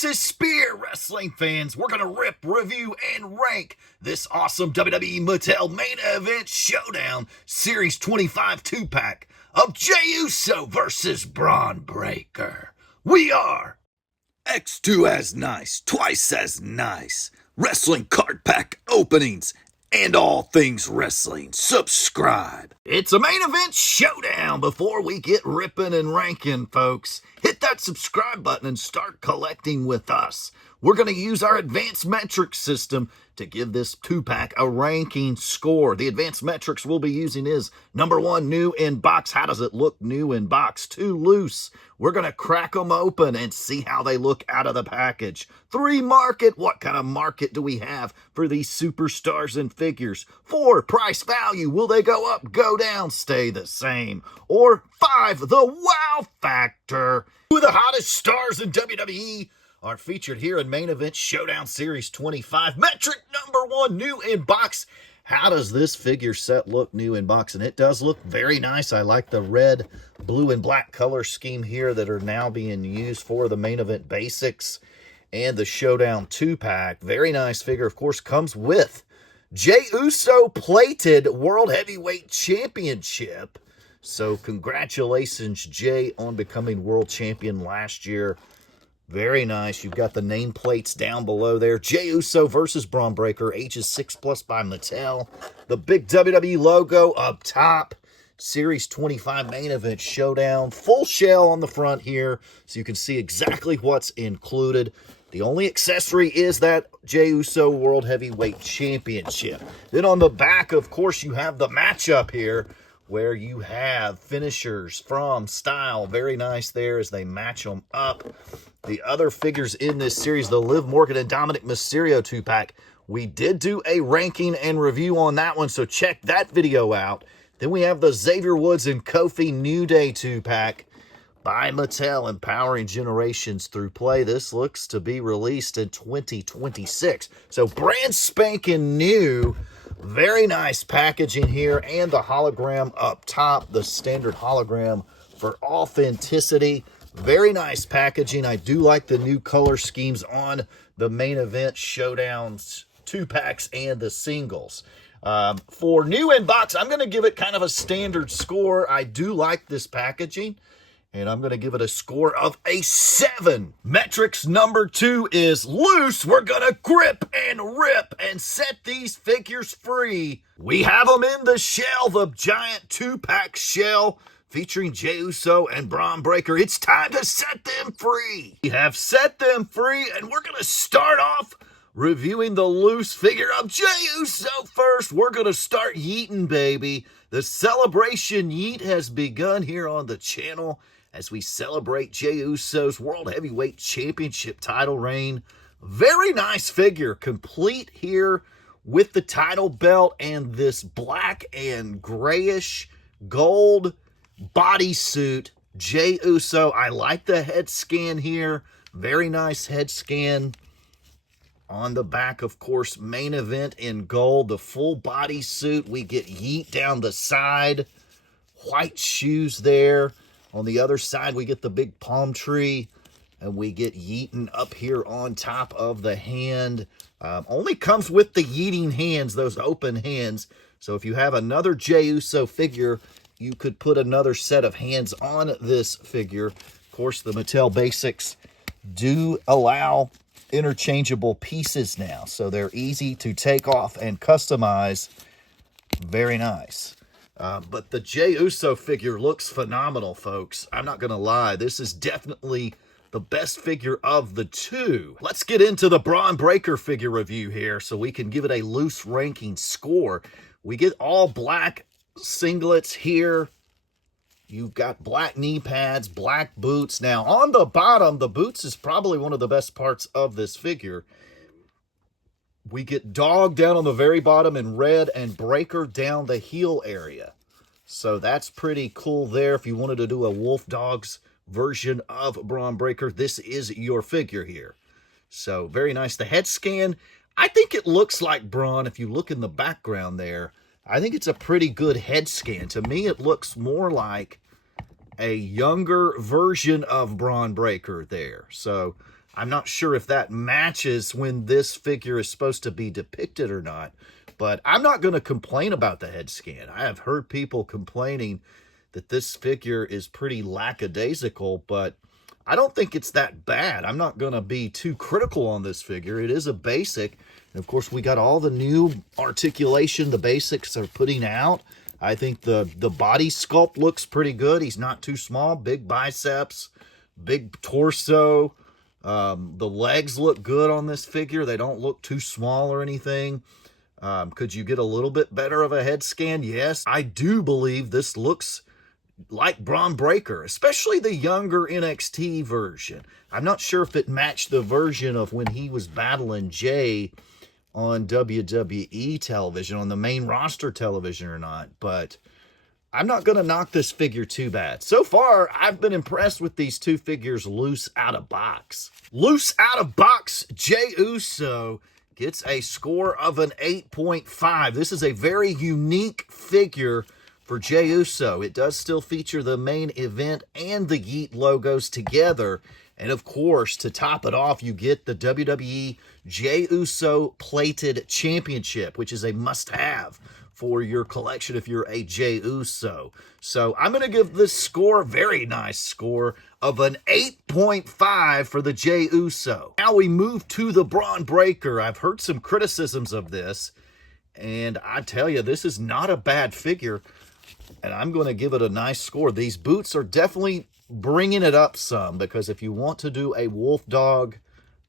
versus Spear. Wrestling fans, we're going to rip, review, and rank this awesome WWE Mattel main event showdown Series 25 2-pack of Jey Uso versus Bron Breakker. We are X2 as nice, twice as nice. Wrestling card pack openings and all things wrestling. Subscribe. It's a main event showdown. Before we get ripping and ranking, folks, hit that subscribe button and start collecting with us. We're going to use our advanced metrics system to give this 2-pack a ranking score. The advanced metrics we'll be using is number 1, new in box. How does it look new in box? 2, loose. We're going to crack them open and see how they look out of the package. 3, market. What kind of market do we have for these superstars and figures? 4, price value. Will they go up, go down, stay the same? Or 5, the wow factor. Who are the hottest stars in WWE are featured here in Main Event Showdown Series 25. Metric number 1, new in box. How does this figure set look new in box? And it does look very nice. I like the red, blue, and black color scheme here that are now being used for the Main Event Basics and the Showdown 2-pack. Very nice figure. Of course, comes with Jey Uso plated World Heavyweight Championship. So congratulations, Jey, on becoming world champion last year. Very nice. You've got the nameplates down below there. Jey Uso versus Bron Breakker, ages 6+ by Mattel. The big WWE logo up top. Series 25 main event showdown. Full shell on the front here, so you can see exactly what's included. The only accessory is that Jey Uso World Heavyweight Championship. Then on the back, of course, you have the matchup here, where you have finishers from Style. Very nice there as they match them up. The other figures in this series, the Liv Morgan and Dominic Mysterio 2-pack, we did do a ranking and review on that one, so check that video out. Then we have the Xavier Woods and Kofi New Day 2-pack by Mattel, empowering generations through play. This looks to be released in 2026. So brand spanking new. Very nice packaging here, and the hologram up top, the standard hologram for authenticity. Very nice packaging. I do like the new color schemes on the main event showdowns 2-packs and the singles. For new in box, I'm going to give it kind of a standard score. I do like this packaging, and I'm going to give it a score of a 7. Metrics number 2 is loose. We're going to grip and rip and set these figures free. We have them in the shell, the giant 2-pack shell featuring Jey Uso and Bron Breakker. It's time to set them free. We have set them free, and we're going to start off reviewing the loose figure of Jey Uso first. We're going to start yeeting, baby. The celebration yeet has begun here on the channel as we celebrate Jey Uso's World Heavyweight Championship title reign. Very nice figure, complete here with the title belt and this black and grayish gold bodysuit. Jey Uso. I like the head scan here. Very nice head scan. On the back, of course, main event in gold. The full bodysuit. We get yeet down the side. White shoes there. On the other side, we get the big palm tree, and we get yeeting up here on top of the hand. Only comes with the yeeting hands, those open hands. So if you have another Jey Uso figure, you could put another set of hands on this figure. Of course, the Mattel Basics do allow interchangeable pieces now, so they're easy to take off and customize. Very nice. But the Jey Uso figure looks phenomenal, folks. I'm not going to lie. This is definitely the best figure of the two. Let's get into the Bron Breakker figure review here so we can give it a loose ranking score. We get all black singlets here. You've got black knee pads, black boots. Now, on the bottom, the boots is probably one of the best parts of this figure. We get Dog down on the very bottom in red and Breakker down the heel area. So that's pretty cool there. If you wanted to do a Wolf Dogs version of Bron Breakker, this is your figure here. So very nice. The head scan, I think it looks like Bron. If you look in the background there, I think it's a pretty good head scan. To me, it looks more like a younger version of Bron Breakker there. So I'm not sure if that matches when this figure is supposed to be depicted or not, but I'm not going to complain about the head scan. I have heard people complaining that this figure is pretty lackadaisical, but I don't think it's that bad. I'm not going to be too critical on this figure. It is a basic. And of course, we got all the new articulation the basics are putting out. I think the body sculpt looks pretty good. He's not too small. Big biceps, big torso. The legs look good on this figure. They don't look too small or anything. Could you get a little bit better of a head scan? Yes. I do believe this looks like Bron Breakker, especially the younger NXT version. I'm not sure if it matched the version of when he was battling Jay on WWE television, on the main roster television or not, but I'm not going to knock this figure too bad. So far, I've been impressed with these two figures loose out of box. Loose out of box, Jey Uso gets a score of an 8.5. This is a very unique figure for Jey Uso. It does still feature the main event and the Yeet logos together. And of course, to top it off, you get the WWE Jey Uso Plated Championship, which is a must-have for your collection if you're a Jey Uso. So I'm going to give this score, very nice score, of an 8.5 for the Jey Uso. Now we move to the Bron Breakker. I've heard some criticisms of this, and I tell you, this is not a bad figure, and I'm going to give it a nice score. These boots are definitely bringing it up some, because if you want to do a Wolf Dog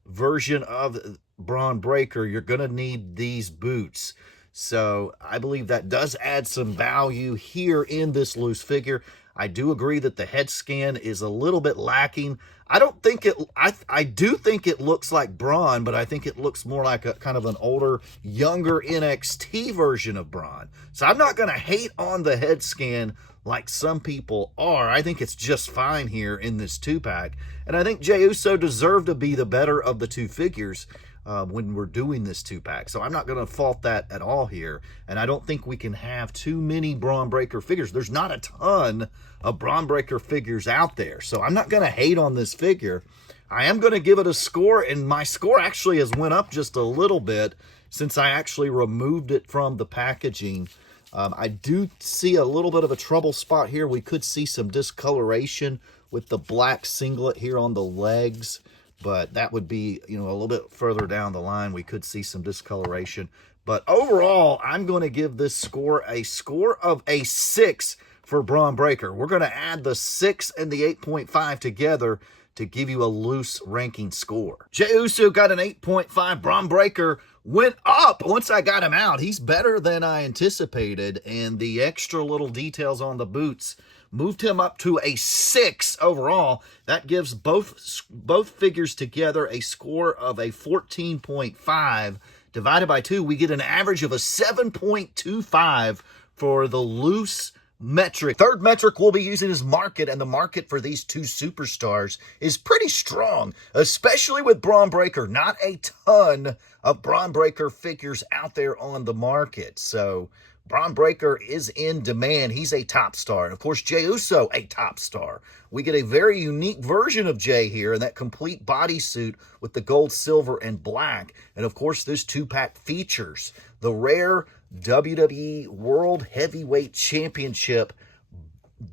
version of Bron Breakker, you're going to need these boots. So I believe that does add some value here in this loose figure. I do agree that the head scan is a little bit lacking. I don't think it, I do think it looks like Bron, but I think it looks more like a kind of an older, younger NXT version of Bron. So I'm not going to hate on the head scan like some people are. I think it's just fine here in this 2-pack. And I think Jey Uso deserved to be the better of the two figures when we're doing this 2-pack. So I'm not going to fault that at all here. And I don't think we can have too many Bron Breakker figures. There's not a ton of Bron Breakker figures out there. So I'm not going to hate on this figure. I am going to give it a score, and my score actually has went up just a little bit since I actually removed it from the packaging. I do see a little bit of a trouble spot here. We could see some discoloration with the black singlet here on the legs, but that would be, you know, a little bit further down the line. We could see some discoloration. But overall, I'm going to give this score of a 6 for Bron Breakker. We're going to add the 6 and the 8.5 together to give you a loose ranking score. Jey Uso got an 8.5. Bron Breakker went up once I got him out. He's better than I anticipated, and the extra little details on the boots moved him up to a 6 overall. That gives both figures together a score of a 14.5. Divided by 2, we get an average of a 7.25 for the loose metric. Third metric we'll be using is market, and the market for these two superstars is pretty strong, especially with Bron Breakker. Not a ton of Bron Breakker figures out there on the market. So Bron Breakker is in demand. He's a top star. And of course, Jey Uso, a top star. We get a very unique version of Jey here in that complete bodysuit with the gold, silver, and black. And of course, this 2-pack features the rare WWE World Heavyweight Championship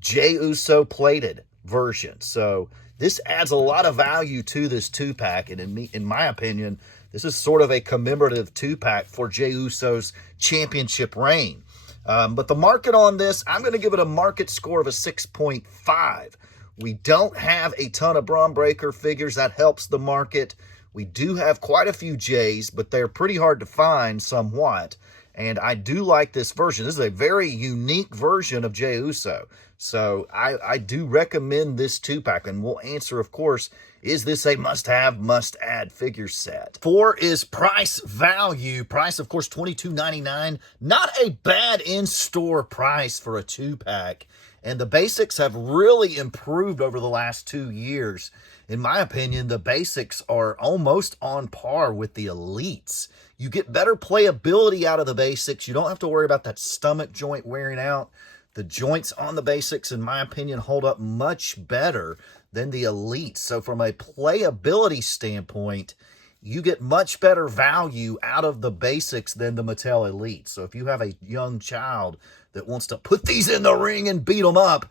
Jey Uso plated version. So this adds a lot of value to this 2-pack. And in my opinion, this is sort of a commemorative 2-pack for Jey Uso's championship reign. But the market on this, I'm going to give it a market score of a 6.5. We don't have a ton of Bron Breakker figures. That helps the market. We do have quite a few Jays, but they're pretty hard to find somewhat. And I do like this version. This is a very unique version of Jey Uso. So I do recommend this 2-pack. And we'll answer, of course, is this a must-have, must-add figure set? 4 is price value. Price, of course, $22.99. Not a bad in-store price for a 2-pack. And the basics have really improved over the last 2 years. In my opinion, the basics are almost on par with the elites. You get better playability out of the basics. You don't have to worry about that stomach joint wearing out. The joints on the basics, in my opinion, hold up much better than the Elite. So from a playability standpoint, you get much better value out of the basics than the Mattel Elite. So if you have a young child that wants to put these in the ring and beat them up,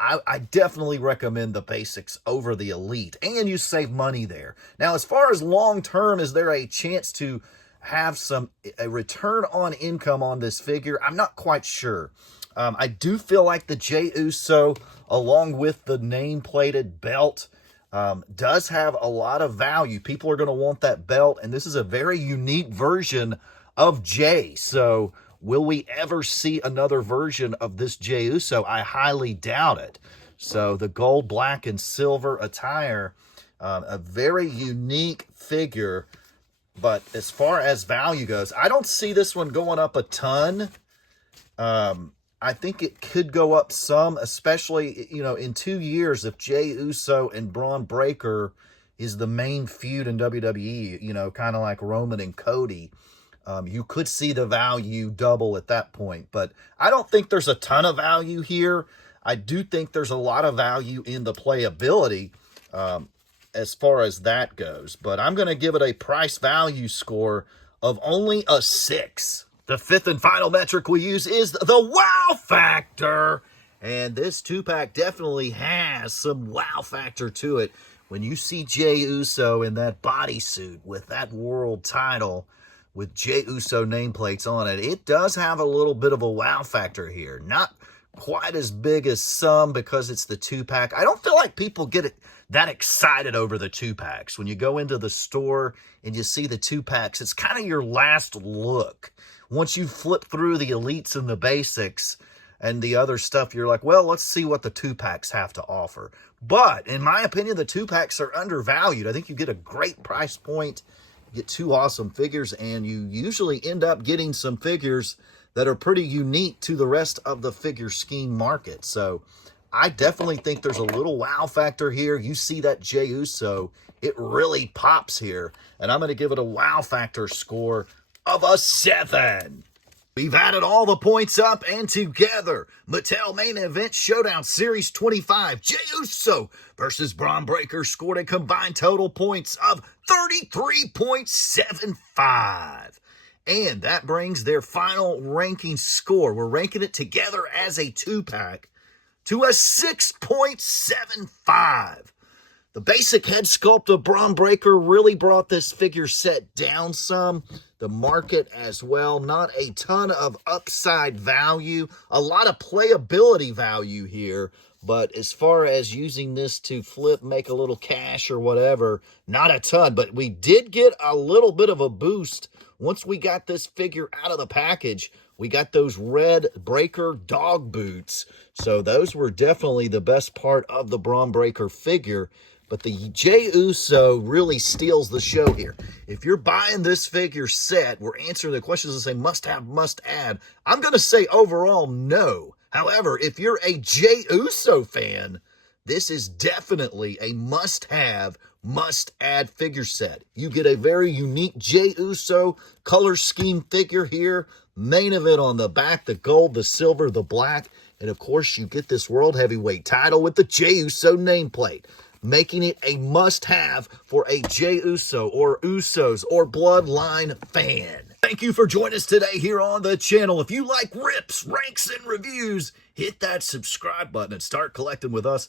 I definitely recommend the basics over the Elite, and you save money there. Now, as far as long-term, is there a chance to have a return on income on this figure? I'm not quite sure. I do feel like the Jey Uso, along with the name-plated belt, does have a lot of value. People are going to want that belt, and this is a very unique version of Jey. So will we ever see another version of this Jey Uso? I highly doubt it. So the gold, black, and silver attire, a very unique figure. But as far as value goes, I don't see this one going up a ton. I think it could go up some, especially, in 2 years, if Jey Uso and Bron Breakker is the main feud in WWE, kind of like Roman and Cody. You could see the value double at that point, but I don't think there's a ton of value here. I do think there's a lot of value in the playability as far as that goes, but I'm going to give it a price value score of only a 6. The fifth and final metric we use is the wow factor, and this 2-pack definitely has some wow factor to it. When you see Jey Uso in that bodysuit with that world title, with Jey Uso nameplates on it, it does have a little bit of a wow factor here. Not quite as big as some because it's the 2-pack. I don't feel like people get that excited over the 2-packs. When you go into the store and you see the 2-packs, it's kind of your last look. Once you flip through the Elites and the basics and the other stuff, you're like, well, let's see what the 2-packs have to offer. But in my opinion, the 2-packs are undervalued. I think you get a great price point, get 2 awesome figures, and you usually end up getting some figures that are pretty unique to the rest of the figure scheme market. So I definitely think there's a little wow factor here. You see that Jey Uso, it really pops here, and I'm going to give it a wow factor score of a 7. We've added all the points up, and together, Mattel Main Event Showdown Series 25, Jey Uso versus Bron Breakker scored a combined total points of 33.75. And that brings their final ranking score. We're ranking it together as a 2-pack to a 6.75. The basic head sculpt of Bron Breakker really brought this figure set down some. The market as well. Not a ton of upside value. A lot of playability value here. But as far as using this to flip, make a little cash or whatever, not a ton. But we did get a little bit of a boost once we got this figure out of the package. We got those red Breakker dog boots. So those were definitely the best part of the Bron Breakker figure. But the Jey Uso really steals the show here. If you're buying this figure set, we're answering the questions and say must have, must add. I'm going to say overall no. However, if you're a Jey Uso fan, this is definitely a must-have, must-add figure set. You get a very unique Jey Uso color scheme figure here. Main event on the back, the gold, the silver, the black. And, of course, you get this World Heavyweight title with the Jey Uso nameplate, making it a must-have for a Jey Uso or Usos or Bloodline fan. Thank you for joining us today here on the channel. If you like rips, ranks, and reviews, hit that subscribe button and start collecting with us.